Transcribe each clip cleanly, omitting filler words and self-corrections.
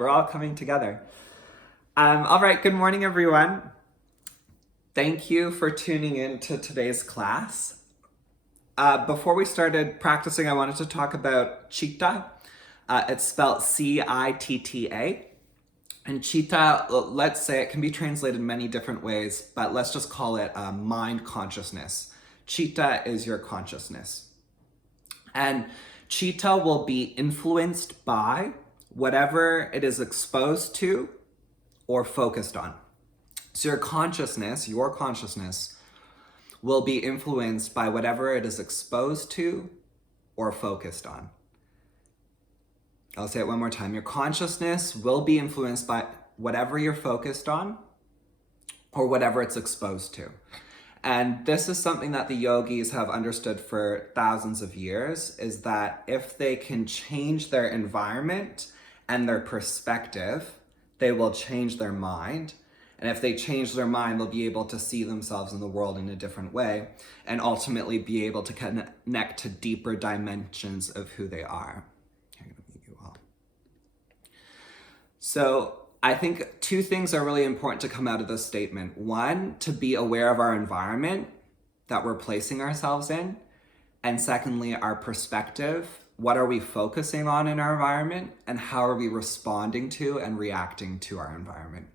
We're all coming together. All right, good morning, everyone. Thank you for tuning in to today's class. Before we started practicing, I wanted to talk about Chitta. It's spelled C-I-T-T-A. And Chitta, let's say it can be translated many different ways, but let's just call it mind consciousness. Chitta is your consciousness. And Chitta will be influenced by whatever it is exposed to or focused on. So your consciousness will be influenced by whatever it is exposed to or focused on. I'll say it one more time. Your consciousness will be influenced by whatever you're focused on or whatever it's exposed to. And this is something that the yogis have understood for thousands of years, is that if they can change their environment and their perspective, they will change their mind. And if they change their mind, they'll be able to see themselves in the world in a different way and ultimately be able to connect to deeper dimensions of who they are. I'm gonna mute you all. So I think two things are really important to come out of this statement. One, to be aware of our environment that we're placing ourselves in. And secondly, our perspective. What are we focusing on in our environment? And how are we responding to and reacting to our environment?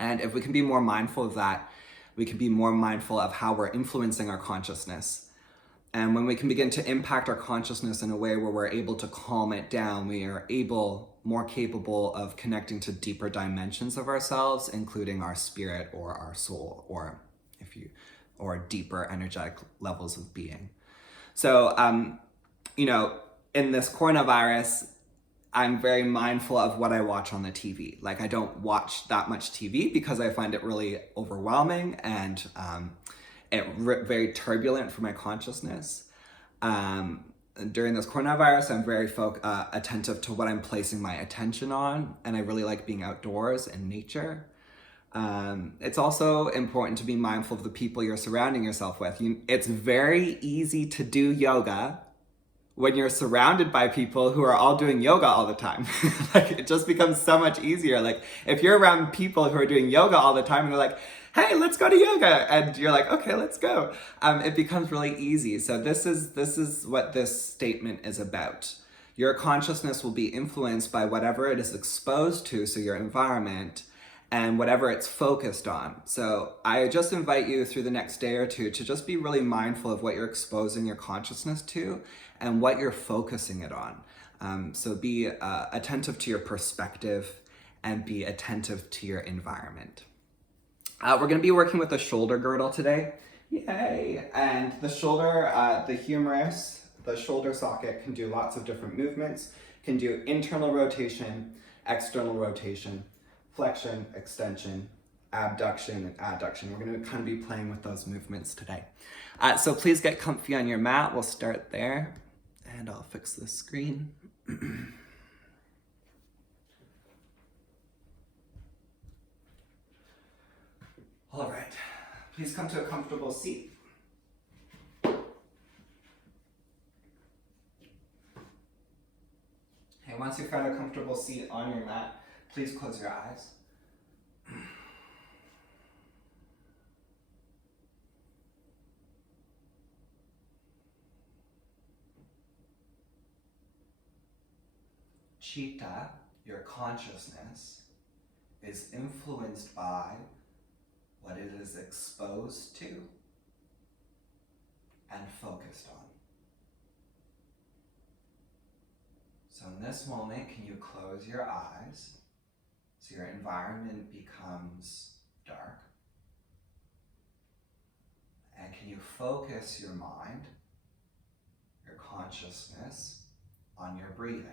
And if we can be more mindful of that, we can be more mindful of how we're influencing our consciousness. And when we can begin to impact our consciousness in a way where we're able to calm it down, we are more capable of connecting to deeper dimensions of ourselves, including our spirit or our soul, or deeper energetic levels of being. So, in this coronavirus, I'm very mindful of what I watch on the TV. Like, I don't watch that much TV because I find it really overwhelming and very turbulent for my consciousness. During this coronavirus, I'm very attentive to what I'm placing my attention on, and I really like being outdoors in nature. It's also important to be mindful of the people you're surrounding yourself with. It's very easy to do yoga when you're surrounded by people who are all doing yoga all the time. Like, it just becomes so much easier. Like, if you're around people who are doing yoga all the time and they're like, hey, let's go to yoga, and you're like, okay, let's go. It becomes really easy. So this is what this statement is about. Your consciousness will be influenced by whatever it is exposed to, so your environment, and whatever it's focused on. So I just invite you through the next day or two to just be really mindful of what you're exposing your consciousness to and what you're focusing it on. So be attentive to your perspective and be attentive to your environment. We're gonna be working with the shoulder girdle today. Yay! And the shoulder, the humerus, the shoulder socket can do lots of different movements. Can do internal rotation, external rotation, flexion, extension, abduction, and adduction. We're going to kind of be playing with those movements today. So please get comfy on your mat. We'll start there, and I'll fix this screen. All right, please come to a comfortable seat. Okay, once you've found a comfortable seat on your mat, please close your eyes. Chitta, your consciousness, is influenced by what it is exposed to and focused on. So in this moment, can you close your eyes so your environment becomes dark? And can you focus your mind, your consciousness, on your breathing?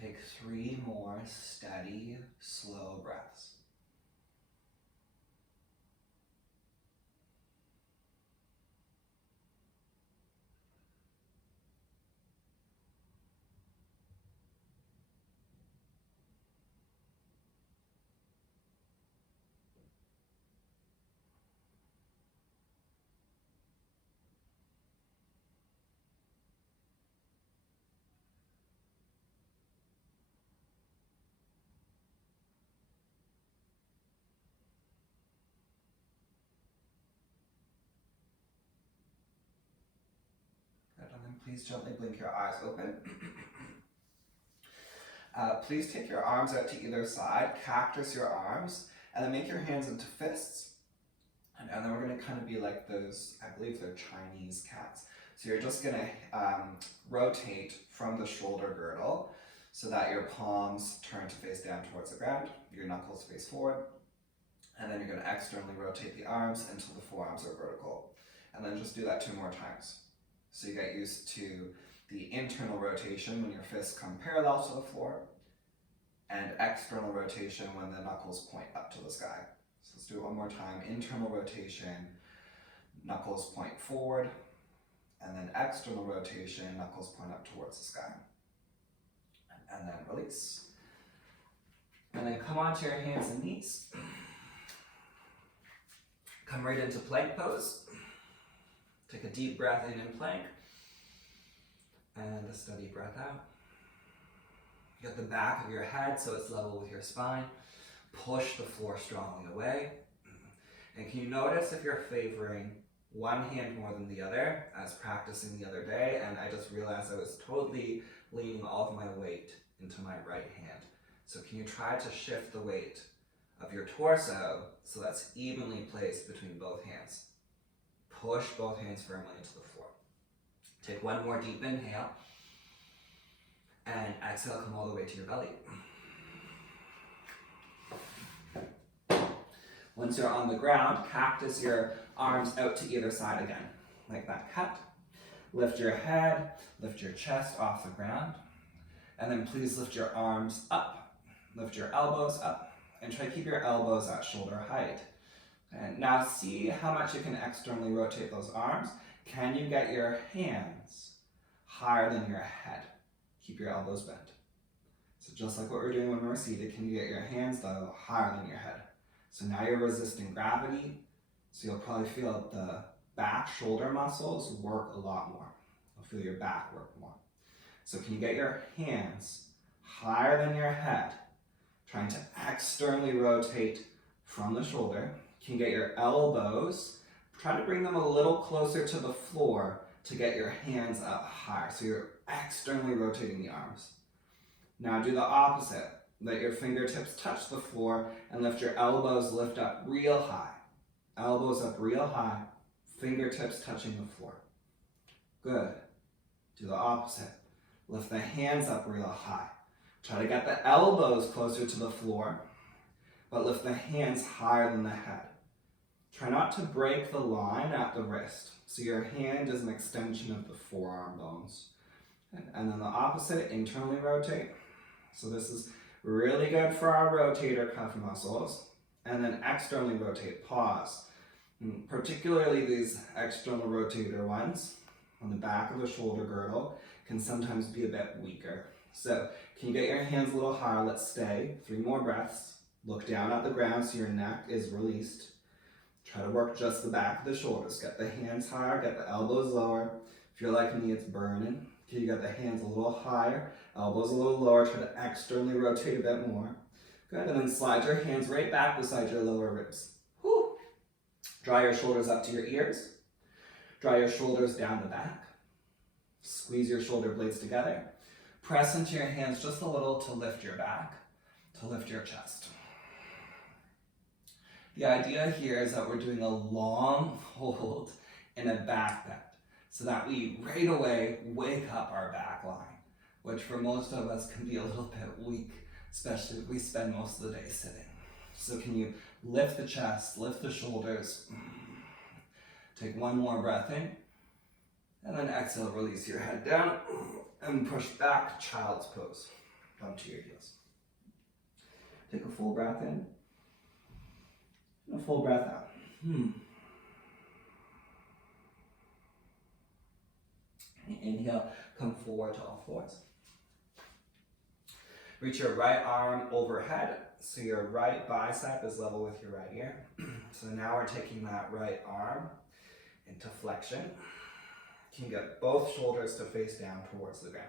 Take 3 more steady, slow breaths. Please gently blink your eyes open. Please take your arms out to either side, cactus your arms, and then make your hands into fists. And then we're going to kind of be like those, I believe they're Chinese cats. So you're just going to rotate from the shoulder girdle so that your palms turn to face down towards the ground, your knuckles face forward, and then you're going to externally rotate the arms until the forearms are vertical. And then just do that 2 more times. So you get used to the internal rotation when your fists come parallel to the floor, and external rotation when the knuckles point up to the sky. So let's do it one more time. Internal rotation, knuckles point forward, and then external rotation, knuckles point up towards the sky. And then release. And then come onto your hands and knees. Come right into plank pose. Take a deep breath in plank. And a steady breath out. Get the back of your head so it's level with your spine. Push the floor strongly away. And can you notice if you're favoring one hand more than the other, as practicing the other day, and I just realized I was totally leaning all of my weight into my right hand. So can you try to shift the weight of your torso so that's evenly placed between both hands. Push both hands firmly into the floor. Take one more deep inhale, and exhale, come all the way to your belly. Once you're on the ground, cactus your arms out to either side again, like that cat. Lift your head, lift your chest off the ground, and then please lift your arms up. Lift your elbows up, and try to keep your elbows at shoulder height. And now see how much you can externally rotate those arms. Can you get your hands higher than your head? Keep your elbows bent. So just like what we're doing when we're seated, can you get your hands though higher than your head? So now you're resisting gravity, so you'll probably feel the back shoulder muscles work a lot more. You'll feel your back work more. So can you get your hands higher than your head, trying to externally rotate from the shoulder? Can you get your elbows, try to bring them a little closer to the floor to get your hands up higher. So you're externally rotating the arms. Now do the opposite. Let your fingertips touch the floor and lift your elbows, lift up real high. Elbows up real high, fingertips touching the floor. Good. Do the opposite. Lift the hands up real high. Try to get the elbows closer to the floor, but lift the hands higher than the head. Try not to break the line at the wrist. So your hand is an extension of the forearm bones. And then the opposite, internally rotate. So this is really good for our rotator cuff muscles. And then externally rotate, pause. And particularly these external rotator ones on the back of the shoulder girdle can sometimes be a bit weaker. So can you get your hands a little higher? Let's stay. 3 more breaths. Look down at the ground so your neck is released. Try to work just the back of the shoulders. Get the hands higher, get the elbows lower. Feel like me, it's burning. Can you get the hands a little higher, elbows a little lower, try to externally rotate a bit more. Good, and then slide your hands right back beside your lower ribs. Whew. Draw your shoulders up to your ears. Draw your shoulders down the back. Squeeze your shoulder blades together. Press into your hands just a little to lift your back, to lift your chest. The idea here is that we're doing a long hold in a back bend, so that we right away wake up our back line, which for most of us can be a little bit weak, especially if we spend most of the day sitting. So can you lift the chest, lift the shoulders, take one more breath in, and then exhale, release your head down, and push back, child's pose. Come to your heels. Take a full breath in, and a full breath out. Inhale, come forward to all fours. Reach your right arm overhead, so your right bicep is level with your right ear. So now we're taking that right arm into flexion. Can you get both shoulders to face down towards the ground?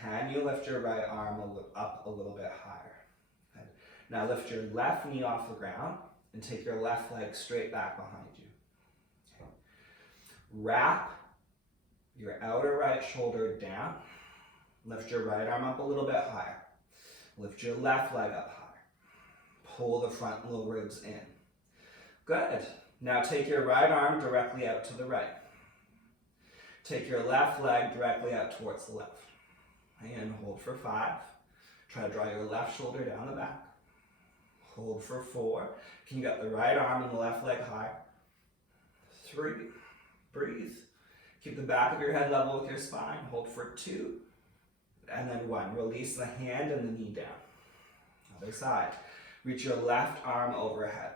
Can you lift your right arm up a little bit higher? Good. Now lift your left knee off the ground and take your left leg straight back behind you. Okay. Wrap your outer right shoulder down. Lift your right arm up a little bit higher. Lift your left leg up higher. Pull the front low ribs in. Good. Now take your right arm directly out to the right. Take your left leg directly out towards the left. And hold for 5. Try to draw your left shoulder down the back. Hold for 4. Can you get the right arm and the left leg high? 3. Breathe. Keep the back of your head level with your spine. Hold for 2. And then 1. Release the hand and the knee down. Other side. Reach your left arm overhead.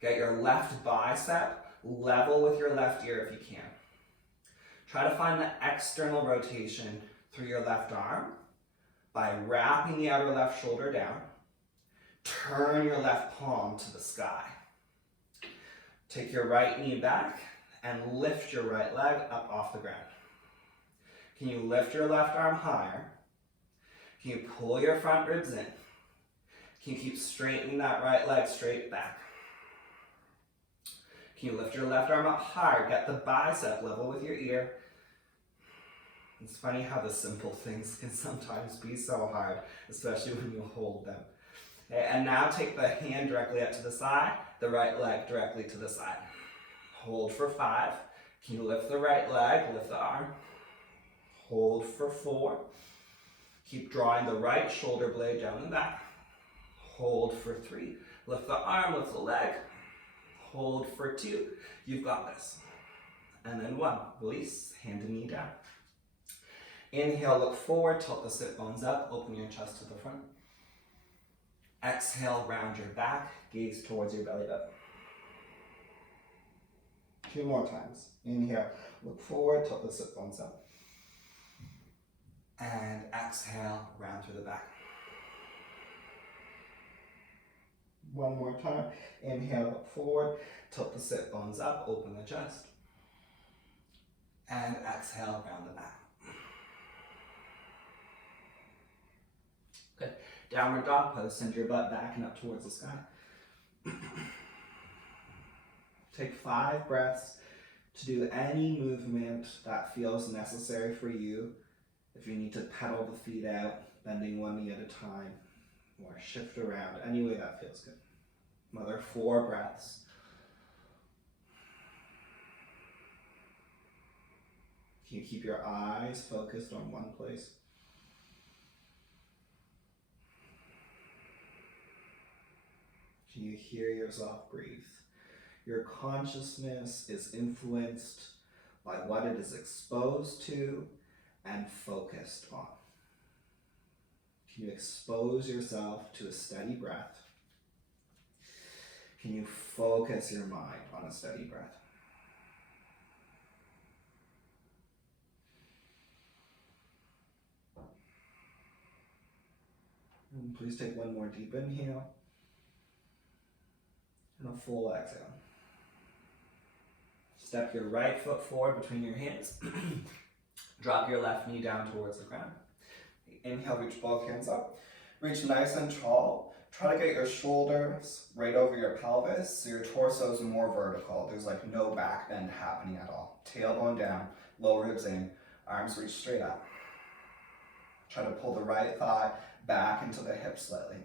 Get your left bicep level with your left ear if you can. Try to find the external rotation through your left arm by wrapping the outer left shoulder down. Turn your left palm to the sky. Take your right knee back and lift your right leg up off the ground. Can you lift your left arm higher? Can you pull your front ribs in? Can you keep straightening that right leg straight back? Can you lift your left arm up higher? Get the bicep level with your ear. It's funny how the simple things can sometimes be so hard, especially when you hold them. Okay, and now take the hand directly up to the side, the right leg directly to the side. Hold for 5. Can you lift the right leg, lift the arm? Hold for 4. Keep drawing the right shoulder blade down the back. Hold for 3. Lift the arm, lift the leg. Hold for 2. You've got this. And then 1. Release, hand and knee down. Inhale, look forward, tilt the sit bones up, open your chest to the front. Exhale, round your back, gaze towards your belly button. 2 more times. Inhale, look forward, tilt the sit bones up. And exhale, round through the back. 1 more time. Inhale, look forward, tilt the sit bones up, open the chest. And exhale, round the back. Good. Downward dog pose, send your butt back and up towards the sky. Take 5 breaths to do any movement that feels necessary for you. If you need to pedal the feet out, bending one knee at a time, or shift around, any way that feels good. Another 4 breaths. Can you keep your eyes focused on one place? Can you hear yourself breathe? Your consciousness is influenced by what it is exposed to and focused on. Can you expose yourself to a steady breath? Can you focus your mind on a steady breath? And please take 1 more deep inhale and a full exhale. Step your right foot forward between your hands. Drop your left knee down towards the ground. Inhale, reach both hands up. Reach nice and tall. Try to get your shoulders right over your pelvis so your torso is more vertical. There's like no back bend happening at all. Tailbone down, lower ribs in, arms reach straight up. Try to pull the right thigh back into the hip slightly.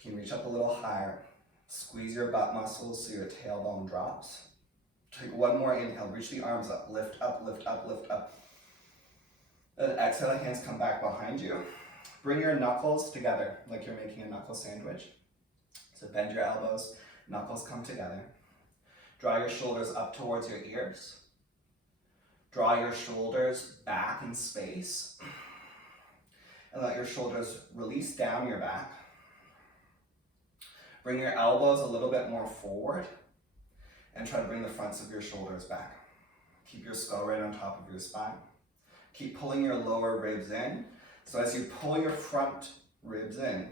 Can you reach up a little higher? Squeeze your butt muscles so your tailbone drops. Take 1 more inhale, reach the arms up, lift up, lift up, lift up. Then exhale, hands come back behind you. Bring your knuckles together like you're making a knuckle sandwich. So bend your elbows, knuckles come together. Draw your shoulders up towards your ears. Draw your shoulders back in space. And let your shoulders release down your back. Bring your elbows a little bit more forward and try to bring the fronts of your shoulders back. Keep your skull right on top of your spine. Keep pulling your lower ribs in. So as you pull your front ribs in,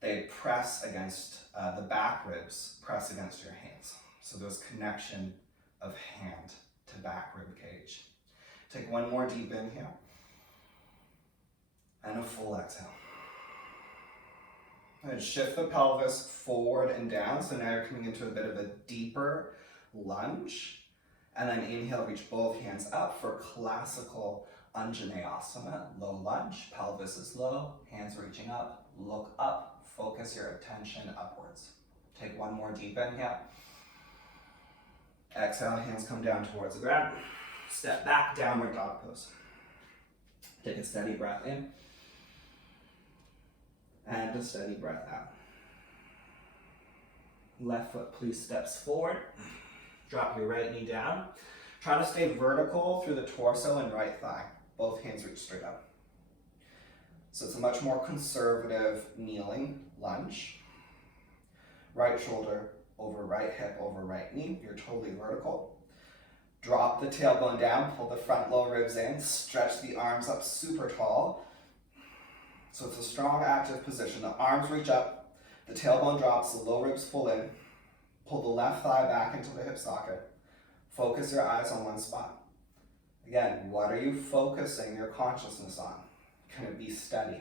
they press against the back ribs, press against your hands. So there's connection of hand to back rib cage. Take 1 more deep inhale and a full exhale. And shift the pelvis forward and down. So now you're coming into a bit of a deeper lunge. And then inhale, reach both hands up for classical Anjaneyasana, low lunge. Pelvis is low, hands reaching up, look up, focus your attention upwards. Take one more deep inhale. Exhale, hands come down towards the ground. Step back, downward dog pose. Take a steady breath in. And a steady breath out. Left foot please steps forward. Drop your right knee down. Try to stay vertical through the torso and right thigh. Both hands reach straight up. So it's a much more conservative kneeling lunge. Right shoulder over right hip over right knee. You're totally vertical. Drop the tailbone down, pull the front low ribs in, stretch the arms up super tall. So it's a strong active position. The arms reach up, the tailbone drops, the low ribs pull in. Pull the left thigh back into the hip socket. Focus your eyes on one spot. Again, what are you focusing your consciousness on? Can it be steady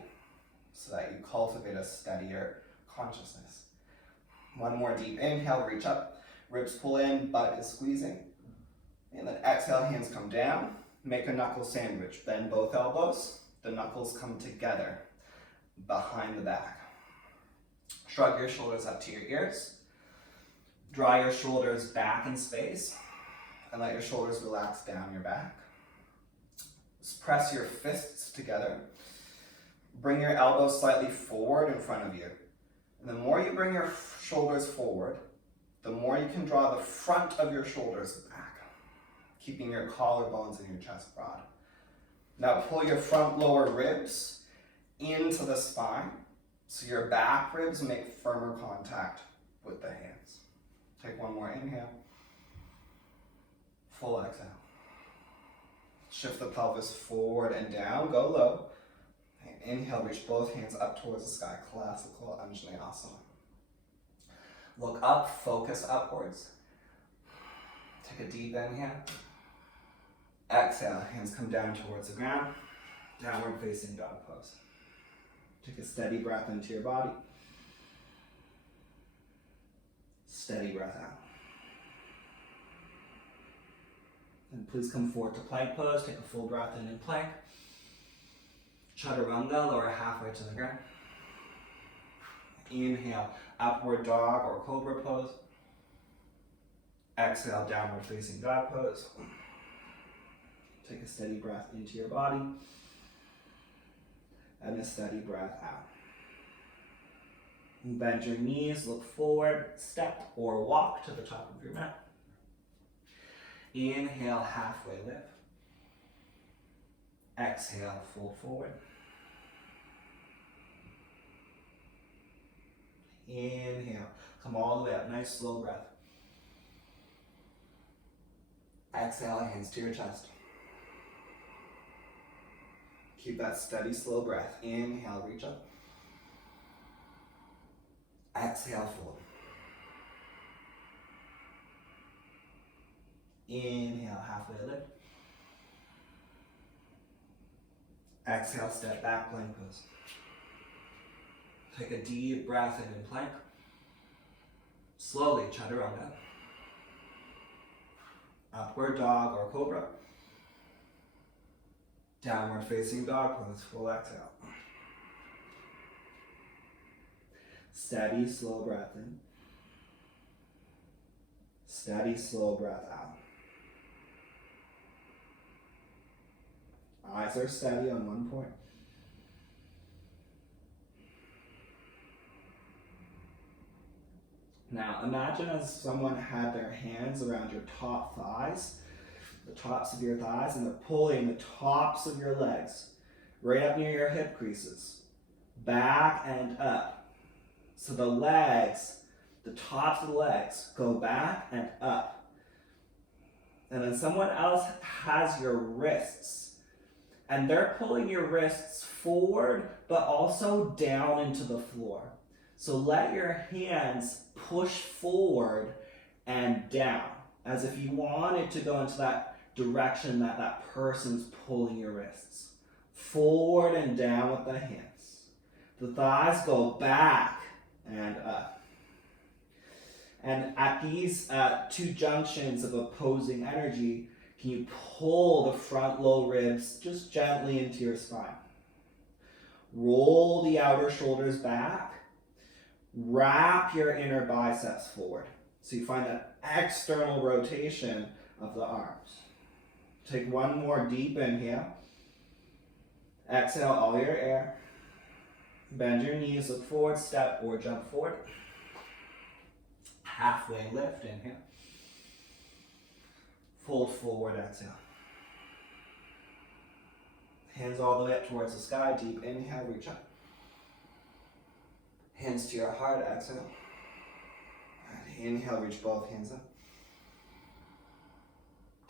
so that you cultivate a steadier consciousness? One more deep inhale, reach up, ribs pull in, butt is squeezing. And then exhale, hands come down, make a knuckle sandwich. Bend both elbows, the knuckles come together behind the back. Shrug your shoulders up to your ears. Draw your shoulders back in space and let your shoulders relax down your back. Just press your fists together. Bring your elbows slightly forward in front of you. And the more you bring your shoulders forward, the more you can draw the front of your shoulders back, keeping your collarbones and your chest broad. Now pull your front lower ribs into the spine so your back ribs make firmer contact with the hands. Take one more inhale. Full exhale. Shift the pelvis forward and down, go low. And inhale, reach both hands up towards the sky, classical Anjaneyasana. Look up, focus upwards. Take a deep inhale. Exhale, hands come down towards the ground. Downward facing dog pose. Take a steady breath into your body. Steady breath out. And please come forward to plank pose. Take a full breath in plank. Chaturanga, lower halfway to the ground. Inhale, upward dog or cobra pose. Exhale, downward facing dog pose. Take a steady breath into your body. And a steady breath out. Bend your knees, look forward, step or walk to the top of your mat. Inhale, halfway lift. Exhale, fold forward. Inhale, come all the way up, nice slow breath. Exhale, hands to your chest. Keep that steady, slow breath. Inhale, reach up. Exhale, fold. Inhale, halfway lift. Exhale, step back, plank pose. Take a deep breath in plank. Slowly, chaturanga. Upward dog or cobra. Downward facing dog pose, full exhale. Steady, slow breath in. Steady, slow breath out. Eyes are steady on one point. Now imagine as someone had their hands around your top thighs, the tops of your thighs, and they're pulling the tops of your legs right up near your hip creases, back and up. So the legs, the tops of the legs go back and up. And then someone else has your wrists, and they're pulling your wrists forward, but also down into the floor. So let your hands push forward and down, as if you wanted to go into that direction that that person's pulling your wrists. Forward and down with the hands. The thighs go back and up. And at these two junctions of opposing energy, can you pull the front low ribs just gently into your spine? Roll the outer shoulders back. Wrap your inner biceps forward. So you find that external rotation of the arms. Take one more deep inhale. Exhale all your air. Bend your knees, look forward, step or jump forward. Halfway lift, inhale. Fold forward, exhale. Hands all the way up towards the sky, deep inhale, reach up. Hands to your heart, exhale. And inhale, reach both hands up.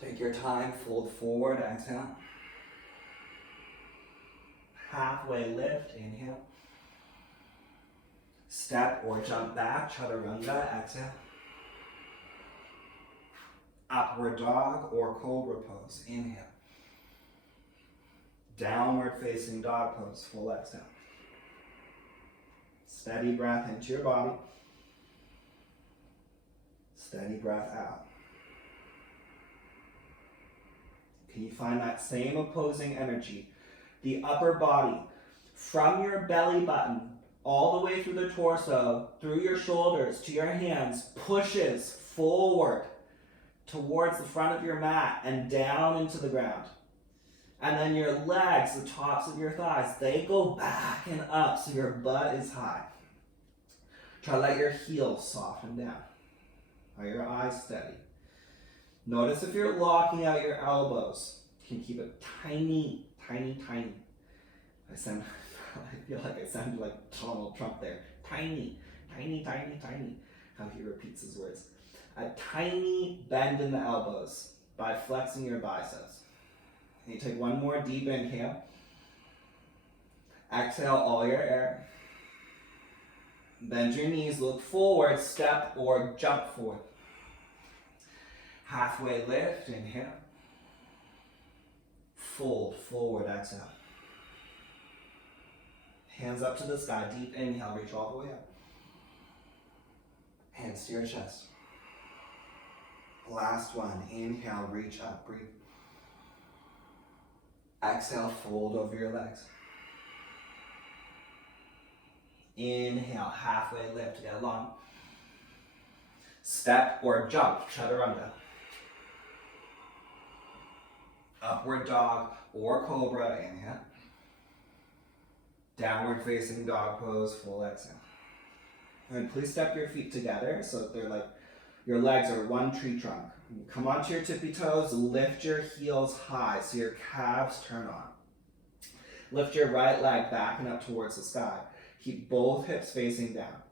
Take your time, fold forward, exhale. Halfway lift, inhale. Step or jump back, chaturanga, exhale. Upward dog or cobra pose, inhale. Downward facing dog pose, full exhale. Steady breath into your body. Steady breath out. Can you find that same opposing energy? The upper body, from your belly button, all the way through the torso, through your shoulders, to your hands, pushes forward towards the front of your mat and down into the ground. And then your legs, the tops of your thighs, they go back and up so your butt is high. Try to let your heels soften down. Are your eyes steady? Notice if you're locking out your elbows. You can keep it tiny, tiny, tiny. I feel like I sounded like Donald Trump there. Tiny, tiny, tiny, tiny. How he repeats his words. A tiny bend in the elbows by flexing your biceps. And you take one more deep inhale. Exhale all your air. Bend your knees, look forward, step or jump forward. Halfway lift, inhale. Fold forward, exhale. Hands up to the sky, deep inhale, reach all the way up. Hands to your chest. Last one, inhale, reach up, breathe. Exhale, fold over your legs. Inhale, halfway lift, get long. Step or jump, chaturanga. Upward dog or cobra, inhale. Downward facing dog pose, full exhale. And please step your feet together so that they're like, your legs are one tree trunk. Come onto your tippy toes, lift your heels high so your calves turn on. Lift your right leg back and up towards the sky. Keep both hips facing down.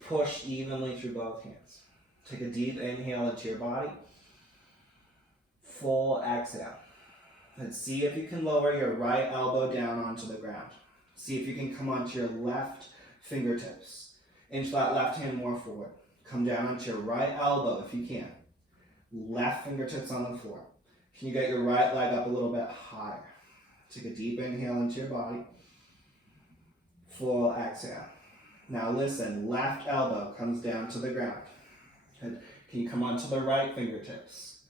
Push evenly through both hands. Take a deep inhale into your body. Full exhale. And see if you can lower your right elbow down onto the ground. See if you can come onto your left fingertips. Inch that left hand more forward. Come down onto your right elbow if you can. Left fingertips on the floor. Can you get your right leg up a little bit higher? Take a deep inhale into your body. Full exhale. Now listen, left elbow comes down to the ground. Good. Can you come onto the right fingertips?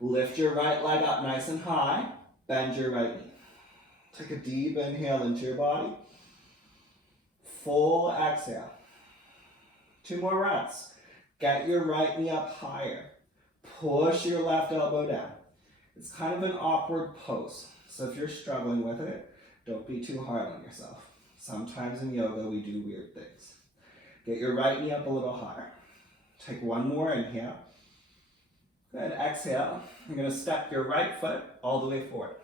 Lift your right leg up nice and high. Bend your right knee. Take a deep inhale into your body. Full exhale. 2 more reps. Get your right knee up higher. Push your left elbow down. It's kind of an awkward pose, so if you're struggling with it, don't be too hard on yourself. Sometimes in yoga we do weird things. Get your right knee up a little higher. Take one more inhale. Good, exhale. You're going to step your right foot all the way forward.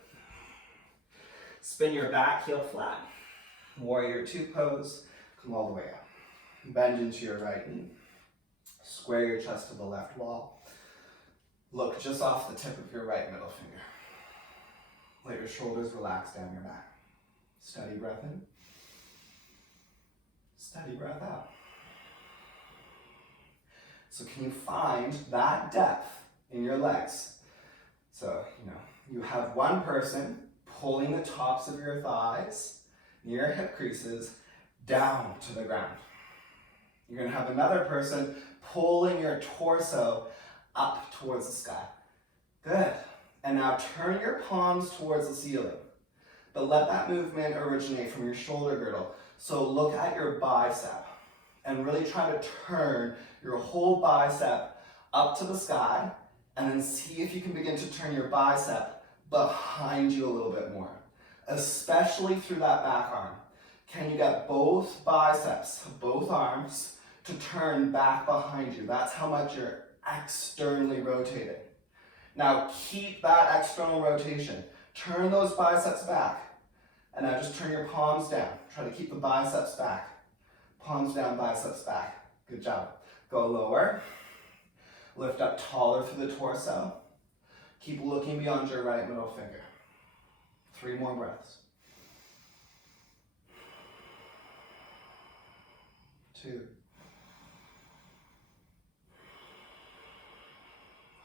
Spin your back heel flat. Warrior 2 pose. Come all the way up. Bend into your right knee. Square your chest to the left wall. Look just off the tip of your right middle finger. Let your shoulders relax down your back. Steady breath in. Steady breath out. So can you find that depth in your legs? So, you have one person pulling the tops of your thighs near your hip creases down to the ground. You're gonna have another person pulling your torso up towards the sky. Good. And now turn your palms towards the ceiling. But let that movement originate from your shoulder girdle. So look at your bicep and really try to turn your whole bicep up to the sky, and then see if you can begin to turn your bicep behind you a little bit more, especially through that back arm. Can you get both biceps, both arms, to turn back behind you? That's how much you're externally rotating. Now keep that external rotation. Turn those biceps back. And now just turn your palms down. Try to keep the biceps back. Palms down, biceps back. Good job. Go lower. Lift up taller through the torso. Keep looking beyond your right middle finger. 3 more breaths. 2.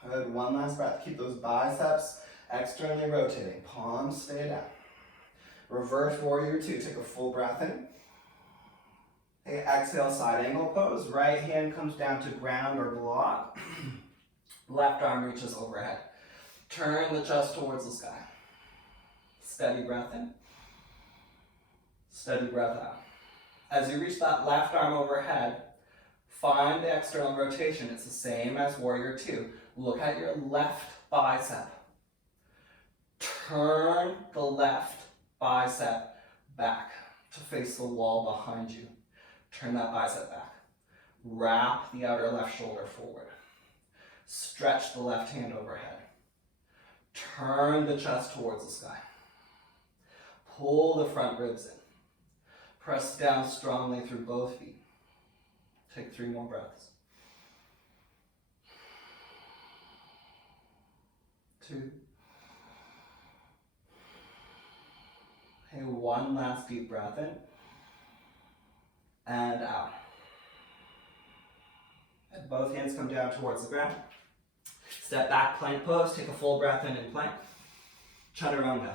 Good. 1 last breath. Keep those biceps externally rotating. Palms stay down. Reverse warrior 2. Take a full breath in. Okay, exhale, side angle pose. Right hand comes down to ground or block. Left arm reaches overhead. Turn the chest towards the sky. Steady breath in. Steady breath out. As you reach that left arm overhead, find the external rotation. It's the same as warrior 2. Look at your left bicep. Turn the left bicep back to face the wall behind you. Turn that bicep back. Wrap the outer left shoulder forward. Stretch the left hand overhead. Turn the chest towards the sky. Pull the front ribs in. Press down strongly through both feet. Take 3 more breaths. 2. Okay, 1 last deep breath in. And out. And both hands come down towards the ground. Step back, plank pose. Take a full breath in plank. Chaturanga.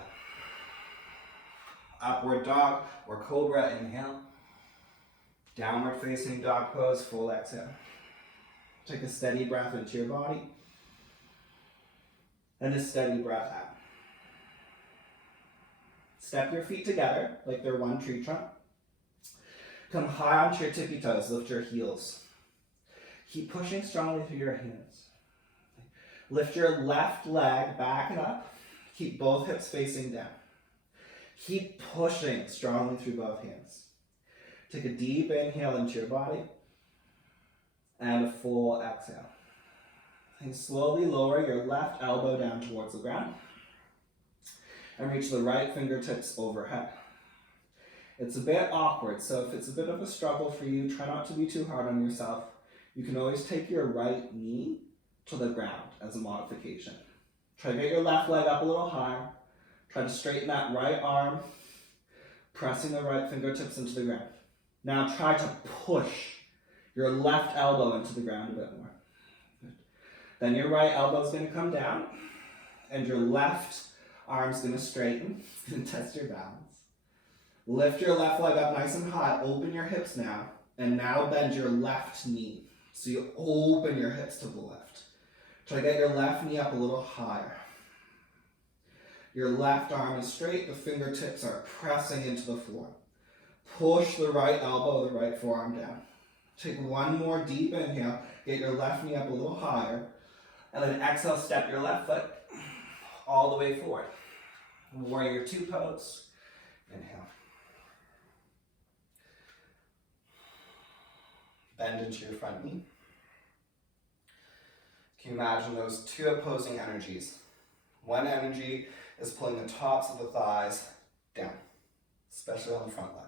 Upward dog or cobra, inhale. Downward facing dog pose, full exhale. Take a steady breath into your body. And a steady breath out. Step your feet together like they're one tree trunk. Come high onto your tippy toes, lift your heels. Keep pushing strongly through your hands. Lift your left leg back and up. Keep both hips facing down. Keep pushing strongly through both hands. Take a deep inhale into your body and a full exhale. And slowly lower your left elbow down towards the ground and reach the right fingertips overhead. It's a bit awkward, so if it's a bit of a struggle for you, try not to be too hard on yourself. You can always take your right knee to the ground as a modification. Try to get your left leg up a little higher. Try to straighten that right arm, pressing the right fingertips into the ground. Now try to push your left elbow into the ground a bit more. Good. Then your right elbow is going to come down, and your left arm's going to straighten. It's going to test your balance. Lift your left leg up nice and high. Open your hips now, and now bend your left knee. So you open your hips to the left. Try to get your left knee up a little higher. Your left arm is straight, the fingertips are pressing into the floor. Push the right elbow, the right forearm down. Take 1 more deep inhale, get your left knee up a little higher, and then exhale, step your left foot all the way forward. Warrior 2 pose, inhale. Bend into your front knee. Can you imagine those 2 opposing energies? One energy is pulling the tops of the thighs down, especially on the front leg.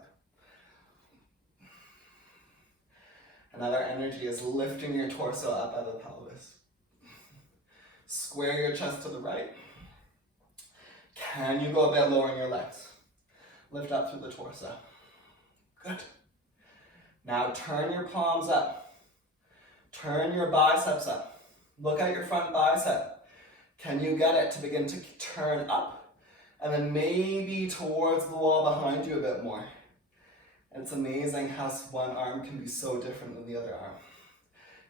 Another energy is lifting your torso up out of the pelvis. Square your chest to the right. Can you go a bit lower in your legs? Lift up through the torso. Good. Now turn your palms up. Turn your biceps up. Look at your front bicep. Can you get it to begin to turn up? And then maybe towards the wall behind you a bit more. And it's amazing how one arm can be so different than the other arm.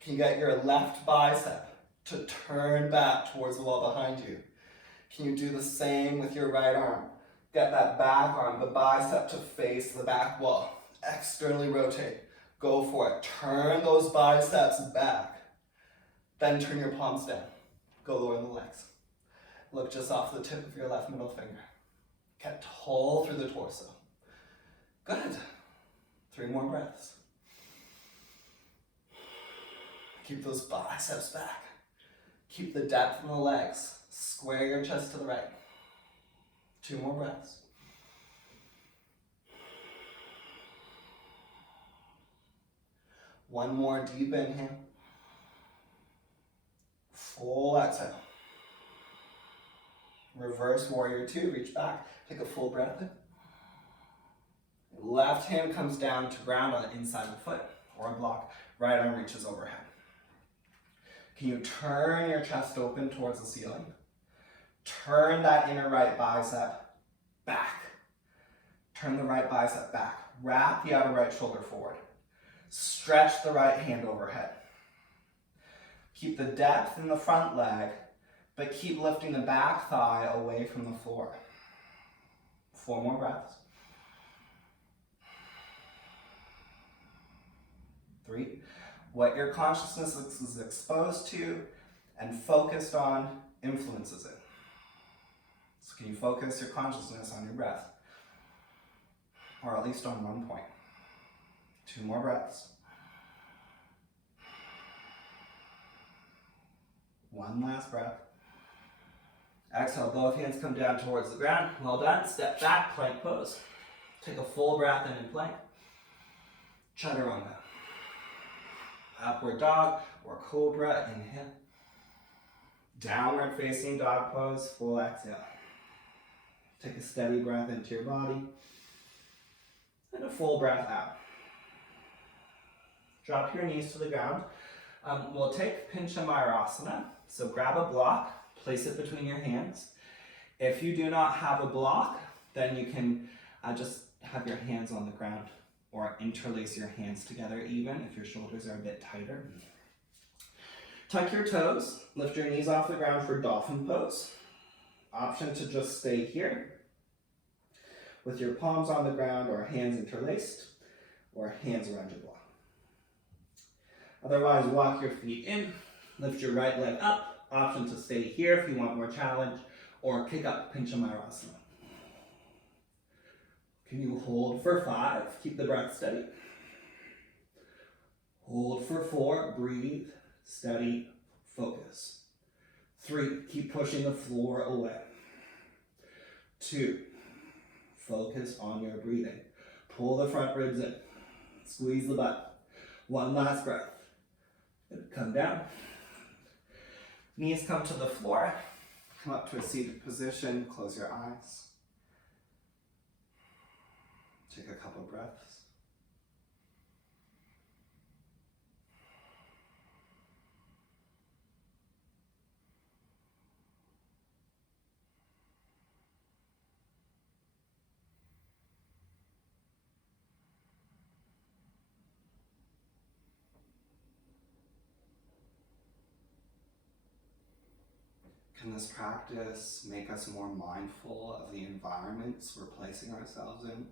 Can you get your left bicep to turn back towards the wall behind you? Can you do the same with your right arm? Get that back arm, the bicep, to face the back wall. Externally rotate. Go for it. Turn those biceps back. Then turn your palms down. Go lower in the legs. Look just off the tip of your left middle finger. Get tall through the torso. Good. 3 more breaths. Keep those biceps back. Keep the depth in the legs. Square your chest to the right. 2 more breaths. One more deep inhale. Full exhale. Reverse warrior 2, reach back. Take a full breath in. Left hand comes down to ground on the inside of the foot, or a block. Right arm reaches overhead. Can you turn your chest open towards the ceiling? Turn that inner right bicep back. Turn the right bicep back. Wrap the outer right shoulder forward. Stretch the right hand overhead. Keep the depth in the front leg, but keep lifting the back thigh away from the floor. 4 more breaths. 3. What your consciousness is exposed to and focused on influences it. So can you focus your consciousness on your breath? Or at least on one point. 2 more breaths. 1 last breath. Exhale, both hands come down towards the ground. Well done. Step back, plank pose. Take a full breath in plank. Chaturanga. Upward dog or cobra, inhale. Downward facing dog pose, full exhale. Take a steady breath into your body. And a full breath out. Drop your knees to the ground. We'll take Pinchamayurasana. So grab a block, place it between your hands. If you do not have a block, then you can just have your hands on the ground or interlace your hands together even if your shoulders are a bit tighter. Tuck your toes, lift your knees off the ground for dolphin pose. Option to just stay here with your palms on the ground or hands interlaced or hands around your block. Otherwise, walk your feet in, lift your right leg up. Option to stay here if you want more challenge, or kick up Pinchamayurasana. Can you hold for 5? Keep the breath steady. Hold for 4. Breathe, steady, focus. 3. Keep pushing the floor away. 2. Focus on your breathing. Pull the front ribs in. Squeeze the butt. 1 last breath. Come down. Knees come to the floor. Come up to a seated position. Close your eyes. Take a couple breaths. Can this practice make us more mindful of the environments we're placing ourselves in?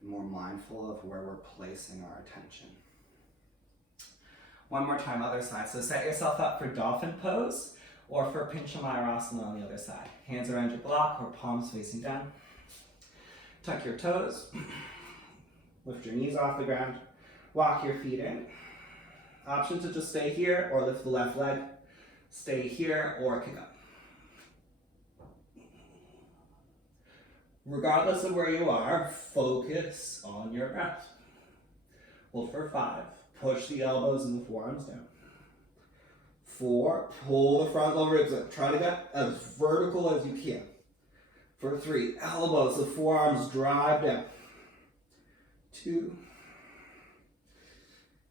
And more mindful of where we're placing our attention? One more time, other side. So set yourself up for dolphin pose or for Pinchamayurasana on the other side. Hands around your block or palms facing down. Tuck your toes. Lift your knees off the ground. Walk your feet in. Option to just stay here or lift the left leg. Stay here or kick up. Regardless of where you are, focus on your breath. Hold for 5. Push the elbows and the forearms down. 4. Pull the front lower ribs up. Try to get as vertical as you can. For 3. Elbows, the forearms drive down. 2.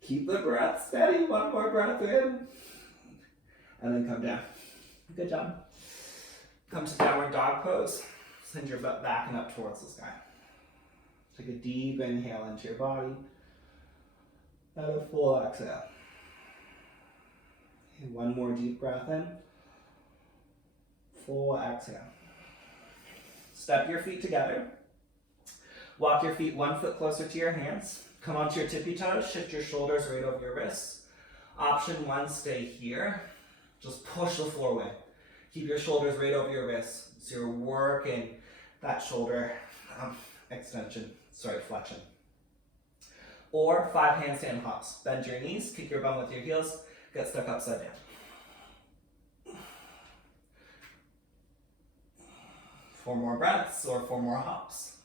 Keep the breath steady. 1 more breath in. And then come down. Good job. Come to downward dog pose. Send your butt back and up towards the sky. Take a deep inhale into your body and a full exhale. And one more deep breath in. Full exhale. Step your feet together. Walk your feet 1 foot closer to your hands. Come onto your tippy toes. Shift your shoulders right over your wrists. Option 1, stay here. Just push the floor away. Keep your shoulders right over your wrists. So you're working that shoulder flexion. Or 5 handstand hops. Bend your knees, kick your bum with your heels, get stuck upside down. 4 more breaths or 4 more hops.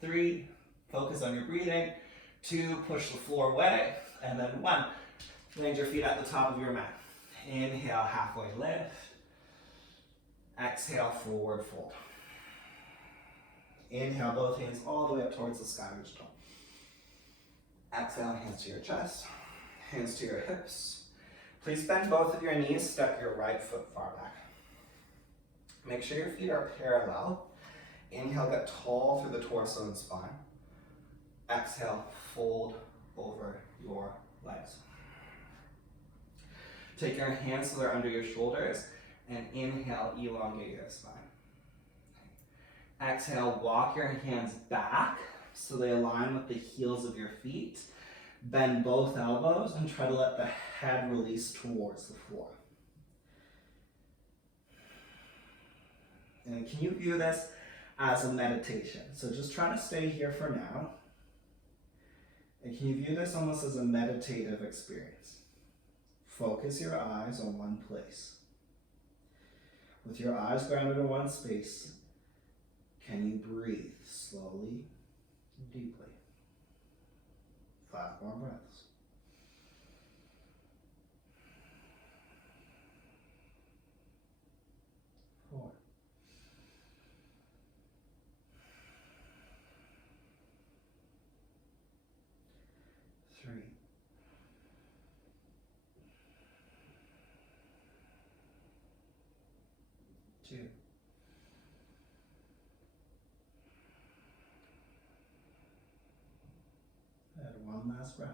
3, focus on your breathing. 2, push the floor away. And then 1, land your feet at the top of your mat. Inhale, halfway lift. Exhale, forward fold. Inhale, both hands all the way up towards the sky, ridge dome. Exhale, hands to your chest, hands to your hips. Please bend both of your knees, step your right foot far back. Make sure your feet are parallel. Inhale, get tall through the torso and spine. Exhale, fold over your legs. Take your hands so they're under your shoulders, and inhale, elongate your spine. Exhale, walk your hands back so they align with the heels of your feet. Bend both elbows and try to let the head release towards the floor. And can you view this as a meditation? So just try to stay here for now. And can you view this almost as a meditative experience? Focus your eyes on one place. With your eyes grounded in one space, can you breathe slowly and deeply? 5 more breaths. 4. 3. 2. And 1 last breath.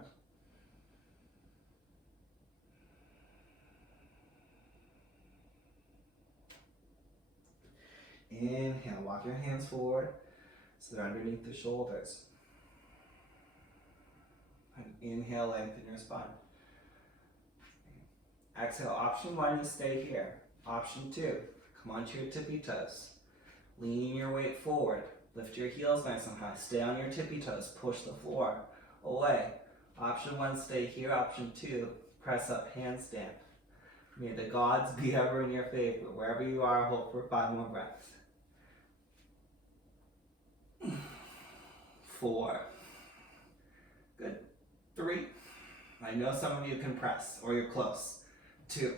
Inhale, walk your hands forward so they're underneath the shoulders. And inhale, lengthen your spine. Exhale, option 1, you stay here. Option 2, come onto your tippy toes. Lean your weight forward. Lift your heels nice and high. Stay on your tippy toes. Push the floor away. Option 1, stay here. Option 2, press up, handstand. May the gods be ever in your favor. Wherever you are, hold for 5 more breaths. 4. Good. 3. I know some of you can press, or you're close. 2.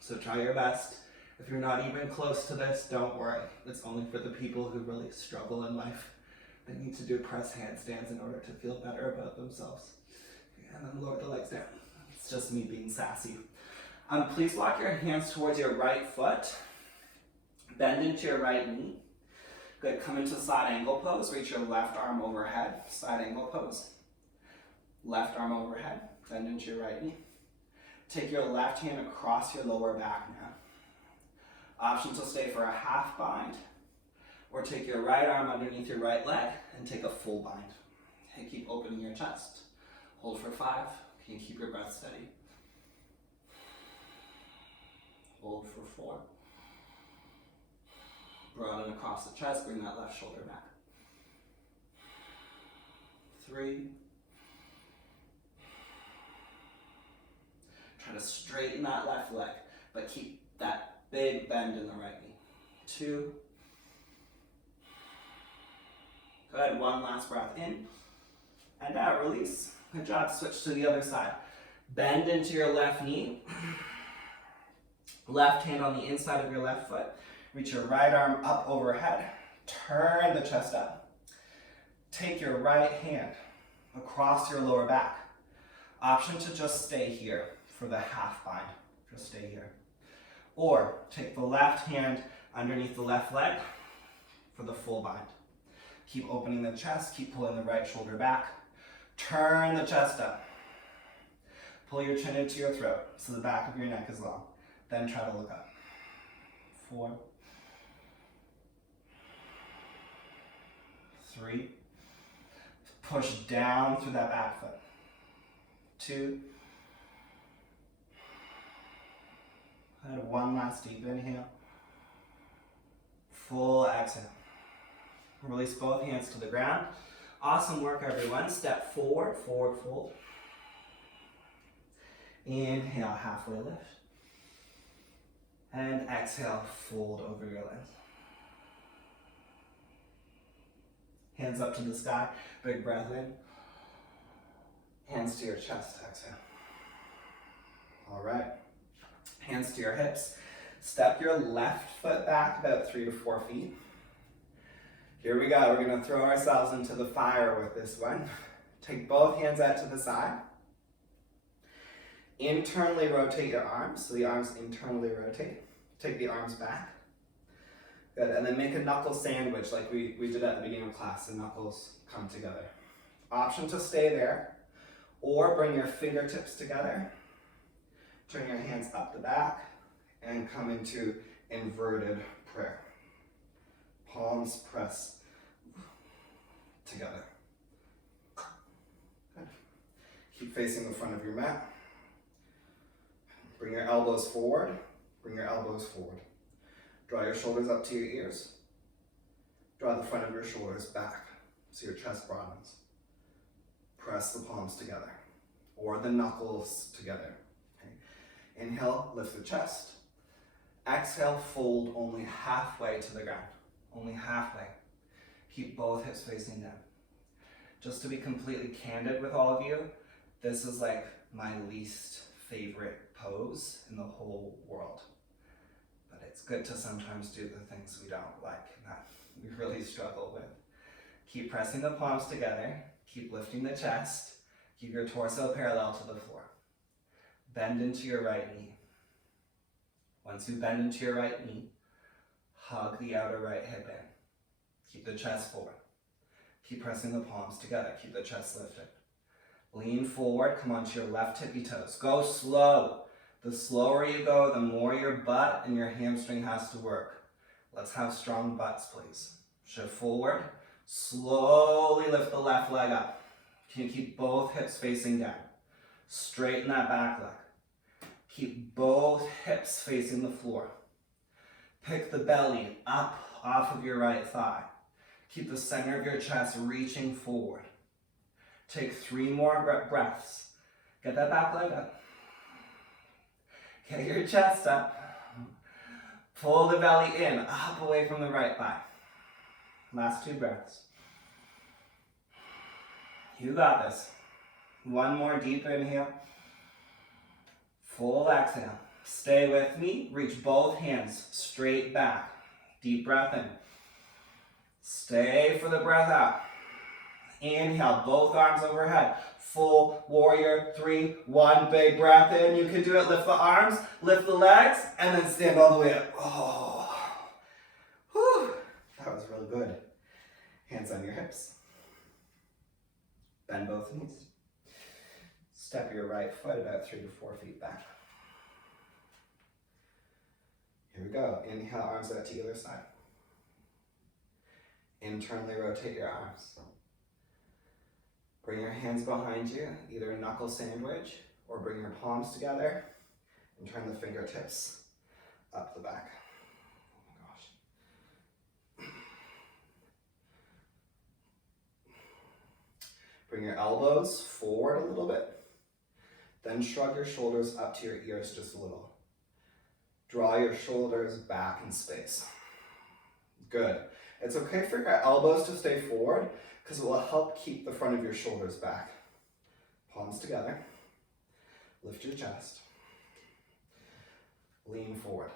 So try your best. If you're not even close to this, don't worry. It's only for the people who really struggle in life. They need to do press handstands in order to feel better about themselves. And then lower the legs down. It's just me being sassy. Please walk your hands towards your right foot. Bend into your right knee. Good, come into side angle pose. Reach your left arm overhead. Side angle pose. Left arm overhead. Bend into your right knee. Take your left hand across your lower back now. Option to stay for a half bind, or take your right arm underneath your right leg and take a full bind. Okay, keep opening your chest. Hold for 5. Can you keep your breath steady? Hold for 4. Broaden across the chest, bring that left shoulder back. 3. Try to straighten that left leg, but keep that big bend in the right knee. 2. Good, 1 last breath in and out, release. Good job, switch to the other side. Bend into your left knee. Left hand on the inside of your left foot. Reach your right arm up overhead. Turn the chest up. Take your right hand across your lower back. Option to just stay here for the half bind. Just stay here. Or take the left hand underneath the left leg for the full bind. Keep opening the chest, keep pulling the right shoulder back. Turn the chest up. Pull your chin into your throat so the back of your neck is long. Then try to look up. 4, 3, push down through that back foot. 2, and one last deep inhale. Full exhale. Release both hands to the ground. Awesome work, everyone. Step forward, forward fold. Inhale, halfway lift. And exhale, fold over your legs. Hands up to the sky, big breath in. Hands to your chest, exhale. All right, hands to your hips. Step your left foot back about 3 to 4 feet. Here we go, we're gonna throw ourselves into the fire with this one. Take both hands out to the side. Internally rotate your arms, so the arms internally rotate. Take the arms back. Good, and then make a knuckle sandwich like we did at the beginning of class. The knuckles come together. Option to stay there, or bring your fingertips together. Turn your hands up the back, and come into inverted prayer. Palms press together. Good. Keep facing the front of your mat. Bring your elbows forward. Bring your elbows forward. Draw your shoulders up to your ears. Draw the front of your shoulders back so your chest broadens. Press the palms together, or the knuckles together. Okay. Inhale, lift the chest. Exhale, fold only halfway to the ground. Only halfway. Keep both hips facing down. Just to be completely candid with all of you, this is like my least favorite pose in the whole world. But it's good to sometimes do the things we don't like and that we really struggle with. Keep pressing the palms together. Keep lifting the chest. Keep your torso parallel to the floor. Bend into your right knee. Once you bend into your right knee, hug the outer right hip in. Keep the chest forward. Keep pressing the palms together. Keep the chest lifted. Lean forward. Come onto your left tippy toes. Go slow. The slower you go, the more your butt and your hamstring has to work. Let's have strong butts, please. Shift forward. Slowly lift the left leg up. Can you keep both hips facing down? Straighten that back leg. Keep both hips facing the floor. Pick the belly up off of your right thigh. Keep the center of your chest reaching forward. Take 3 more breaths. Get that back leg up. Get your chest up. Pull the belly in, up away from the right thigh. Last 2 breaths. You got this. 1 more deep inhale. Full exhale. Stay with me. Reach both hands straight back. Deep breath in. Stay for the breath out. Inhale, both arms overhead. Full warrior 3, 1 big breath in. You can do it. Lift the arms, lift the legs, and then stand all the way up. Oh, whew. That was really good. Hands on your hips. Bend both knees. Step your right foot about 3 to 4 feet back. Here we go. Inhale, arms out to either side. Internally rotate your arms. Bring your hands behind you, either a knuckle sandwich or bring your palms together and turn the fingertips up the back. Oh my gosh. Bring your elbows forward a little bit. Then shrug your shoulders up to your ears just a little. Draw your shoulders back in space. Good. It's okay for your elbows to stay forward because it will help keep the front of your shoulders back. Palms together. Lift your chest. Lean forward.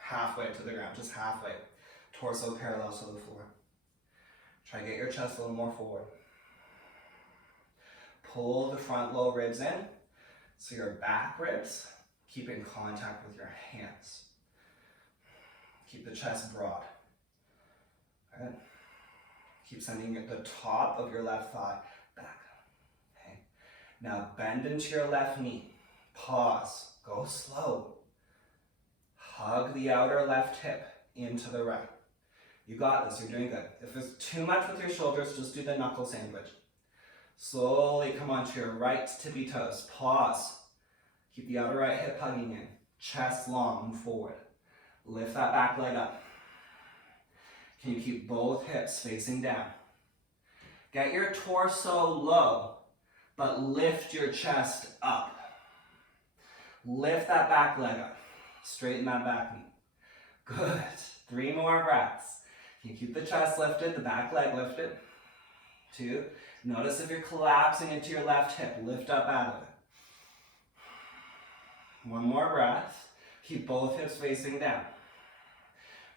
Halfway to the ground, just halfway. Torso parallel to the floor. Try to get your chest a little more forward. Pull the front low ribs in, so your back ribs keep in contact with your hands. Keep the chest broad. Good. Keep sending the top of your left thigh back. Okay. Now bend into your left knee. Pause. Go slow. Hug the outer left hip into the right. You got this. You're doing good. If there's too much with your shoulders, just do the knuckle sandwich. Slowly come onto your right tippy toes. Pause. Keep the outer right hip hugging in. Chest long, move forward. Lift that back leg up. Can you keep both hips facing down? Get your torso low, but lift your chest up. Lift that back leg up. Straighten that back knee. Good. 3 more breaths. Can you keep the chest lifted, the back leg lifted? 2. Notice if you're collapsing into your left hip. Lift up out of it. 1 more breath. Keep both hips facing down.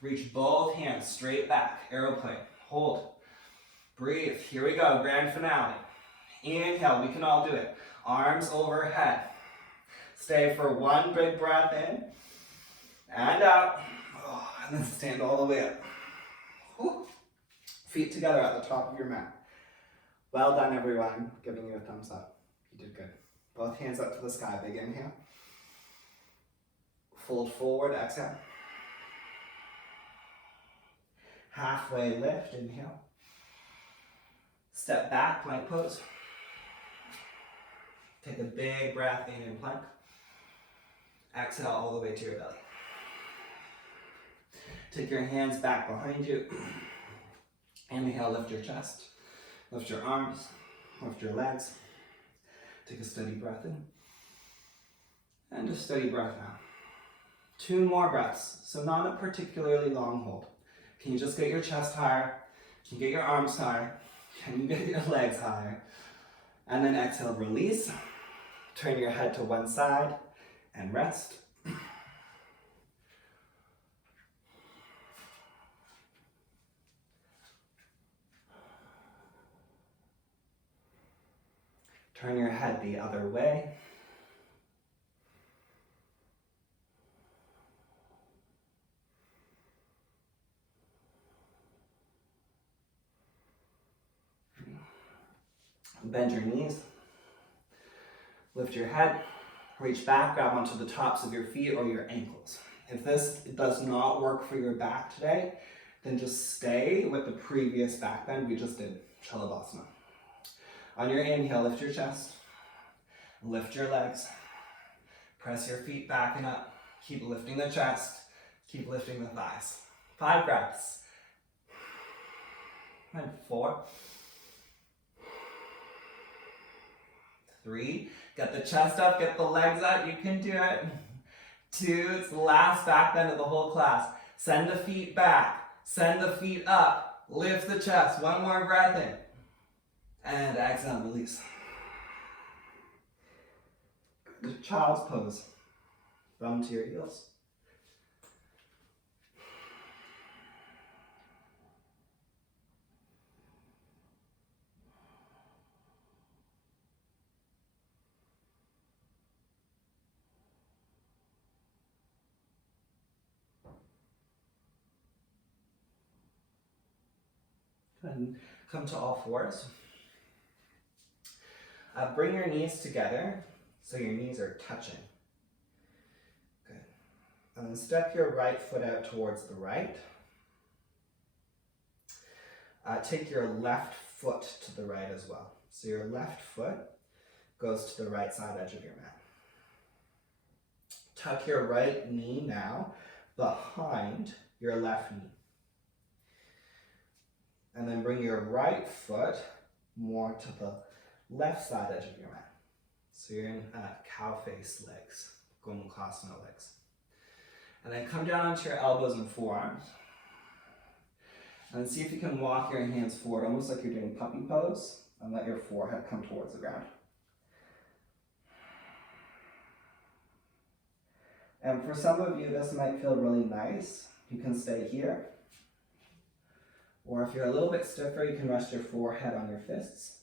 Reach both hands straight back. Aeroplane. Hold. Breathe. Here we go. Grand finale. Inhale. We can all do it. Arms overhead. Stay for 1 big breath in. And out. Oh, and then stand all the way up. Whew. Feet together at the top of your mat. Well done, everyone. Giving you a thumbs up. You did good. Both hands up to the sky. Big inhale. Fold forward. Exhale. Halfway lift. Inhale. Step back. Plank pose. Take a big breath in plank. Exhale all the way to your belly. Take your hands back behind you. Inhale, lift your chest. Lift your arms. Lift your legs. Take a steady breath in. And a steady breath out. 2 more breaths. So not a particularly long hold. Can you just get your chest higher? Can you get your arms higher? Can you get your legs higher? And then exhale, release. Turn your head to one side and rest. Turn your head the other way. Bend your knees. Lift your head. Reach back, grab onto the tops of your feet or your ankles. If this does not work for your back today, then just stay with the previous back bend we just did, Savasana. On your inhale, lift your chest, lift your legs, press your feet back and up. Keep lifting the chest, keep lifting the thighs. 5 breaths. And 4. 3. Get the chest up, get the legs up, you can do it. 2, it's the last back bend of the whole class. Send the feet back, send the feet up, lift the chest. 1 more breath in. And exhale, release. Good. Child's pose. Thumb to your heels. And come to all fours. Bring your knees together so your knees are touching. Good. And then step your right foot out towards the right. Take your left foot to the right as well. So your left foot goes to the right side edge of your mat. Tuck your right knee now behind your left knee. And then bring your right foot more to the left side edge of your mat. So you're in cow face legs, Gomukhasana legs. And then come down onto your elbows and forearms. And then see if you can walk your hands forward, almost like you're doing puppy pose, and let your forehead come towards the ground. And for some of you, this might feel really nice. You can stay here. Or if you're a little bit stiffer, you can rest your forehead on your fists.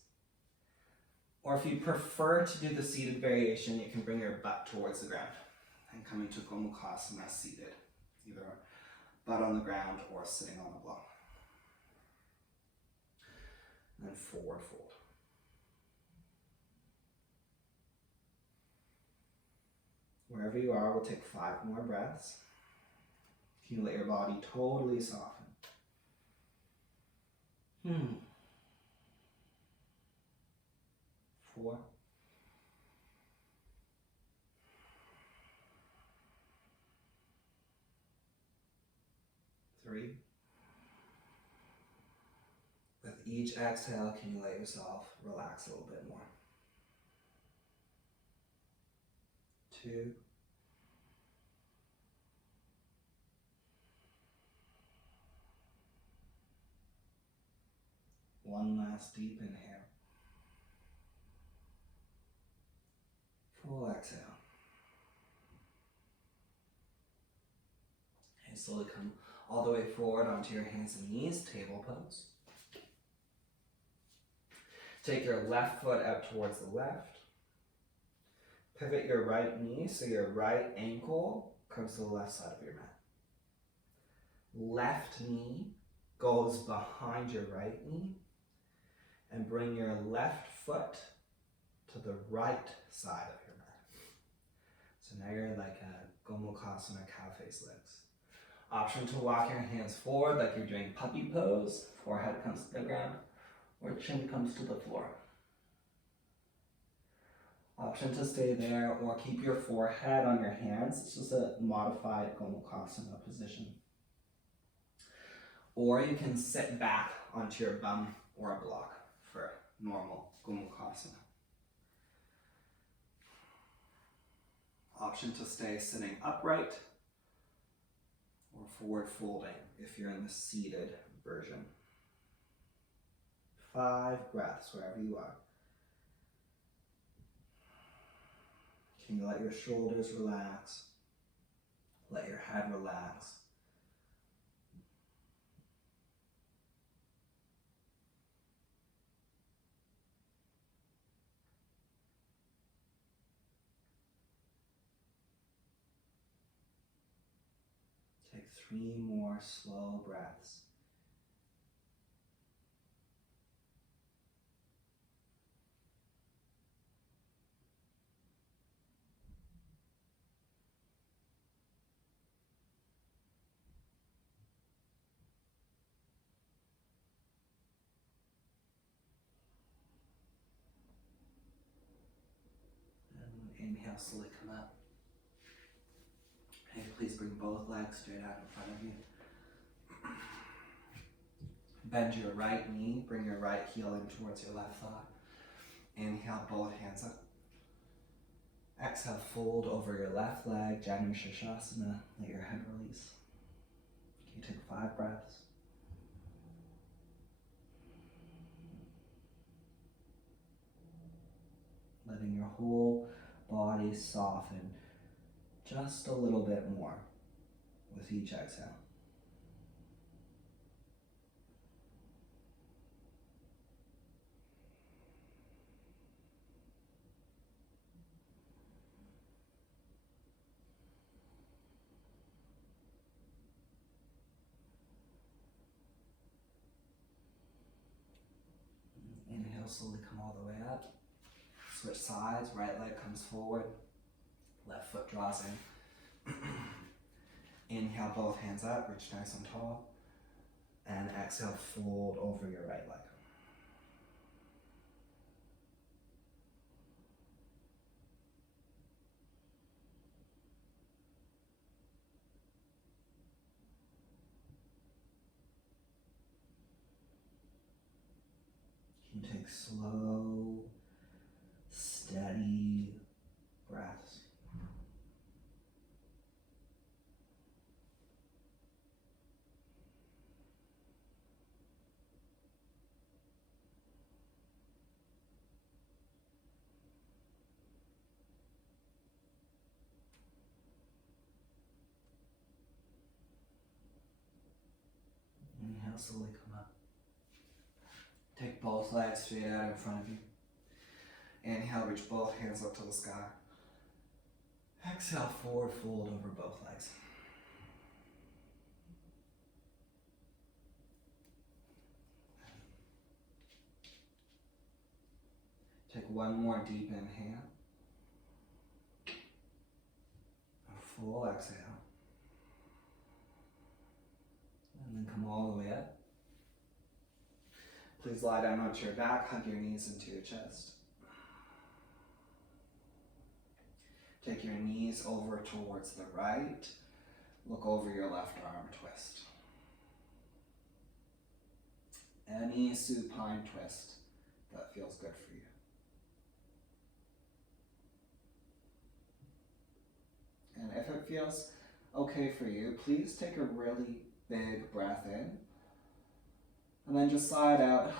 Or if you prefer to do the seated variation, you can bring your butt towards the ground and come into Gomukhasana seated, either butt on the ground or sitting on the block. And then forward fold. Wherever you are, we'll take 5 more breaths. Can you let your body totally soften? 4. 3. With each exhale, can you let yourself relax a little bit more? 2. 1 last deep inhale. Full exhale. And slowly come all the way forward onto your hands and knees, table pose. Take your left foot out towards the left. Pivot your right knee so your right ankle comes to the left side of your mat. Left knee goes behind your right knee, and bring your left foot to the right side of your mat. So now you're like a Gomukhasana, cow face legs. Option to walk your hands forward like you're doing puppy pose, forehead comes to the ground, or chin comes to the floor. Option to stay there or keep your forehead on your hands. It's just a modified Gomukhasana position. Or you can sit back onto your bum or a block for normal Gomukhasana. Option to stay sitting upright or forward folding if you're in the seated version. 5 breaths wherever you are. Can you let your shoulders relax? Let your head relax. Take 3 more slow breaths. And inhale, slowly come up. And please bring both legs straight out in front of you. Bend your right knee, bring your right heel in towards your left thigh. Inhale, both hands up. Exhale, fold over your left leg, Janu Shirshasana, let your head release. Can you take 5 breaths? Letting your whole body soften just a little bit more with each exhale. Inhale, slowly come all the way up. Switch sides, right leg comes forward, left foot draws in. Inhale, both hands up, reach nice and tall. And exhale, fold over your right leg. You can take slow, steady breaths. Inhale, slowly come up. Take both legs straight out in front of you. Inhale, reach both hands up to the sky. Exhale, forward fold over both legs. one more deep inhale. A full exhale. And then come all the way up. Please lie down onto your back, hug your knees into your chest. Take your knees over towards the right. Look over your left arm, twist. Any supine twist that feels good for you. And if it feels okay for you, please take a really big breath in. And then just sigh it out.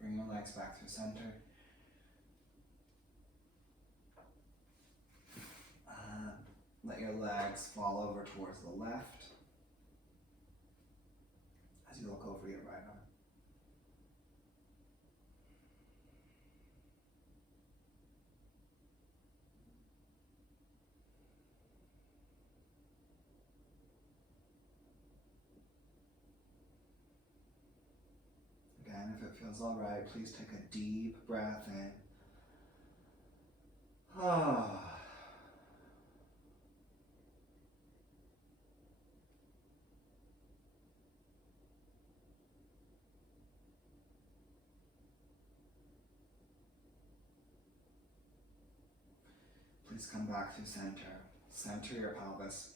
Bring your legs back through center. Let your legs fall over towards the left as you look over your right arm. Again, if it feels all right, please take a deep breath in. Please come back through center. Center your pelvis.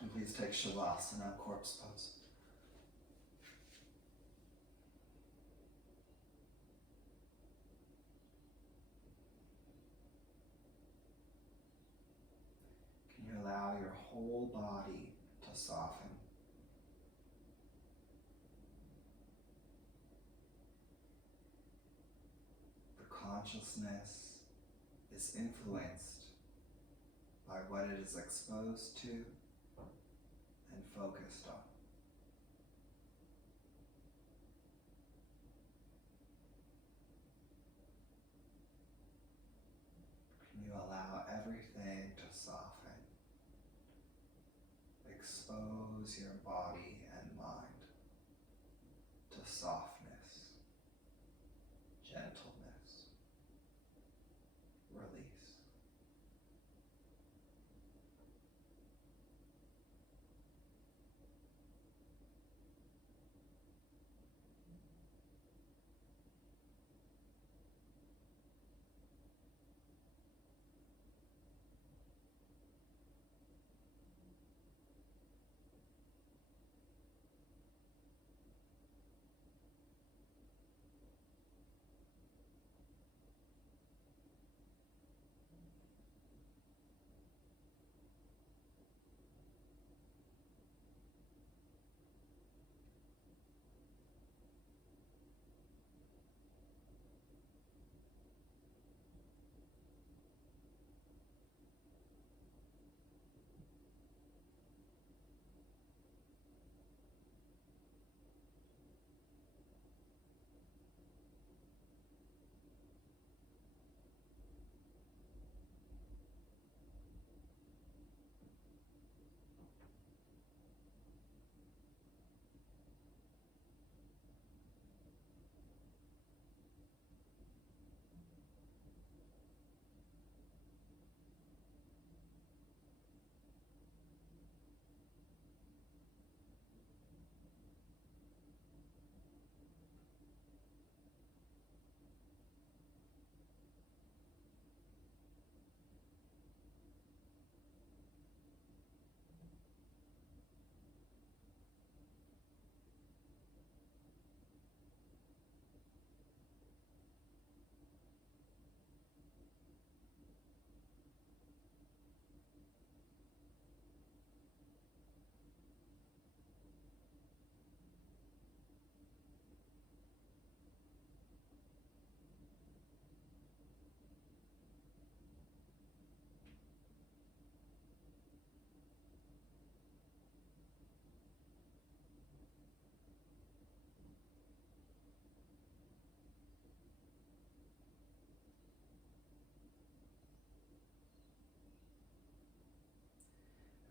And please take Savasana, corpse pose. Can you allow your whole body to soften? The consciousness is influenced by what it is exposed to and focused on. Can you allow everything to soften? Expose your body and mind to softness, gentleness, release.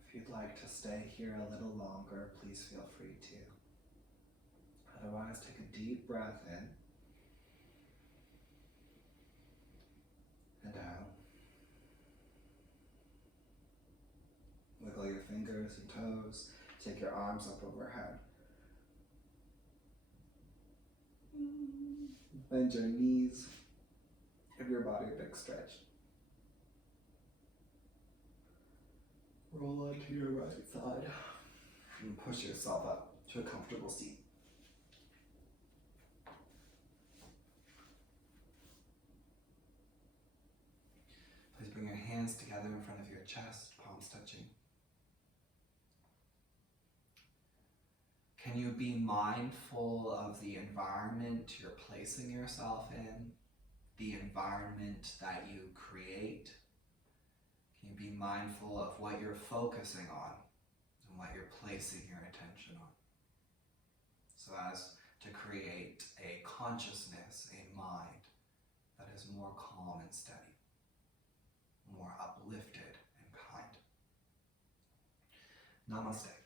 If you'd like to stay here a little longer, please feel free to. Otherwise, take a deep breath in and out. Wiggle your fingers and toes. Take your arms up overhead. Bend your knees. Give your body a big stretch. Roll onto your right side and push yourself up to a comfortable seat. Please bring your hands together in front of your chest, palms touching. Can you be mindful of the environment you're placing yourself in, the environment that you create? Can you be mindful of what you're focusing on and what you're placing your attention on, so as to create a consciousness, a mind that is more calm and steady, more uplifted and kind. Namaste.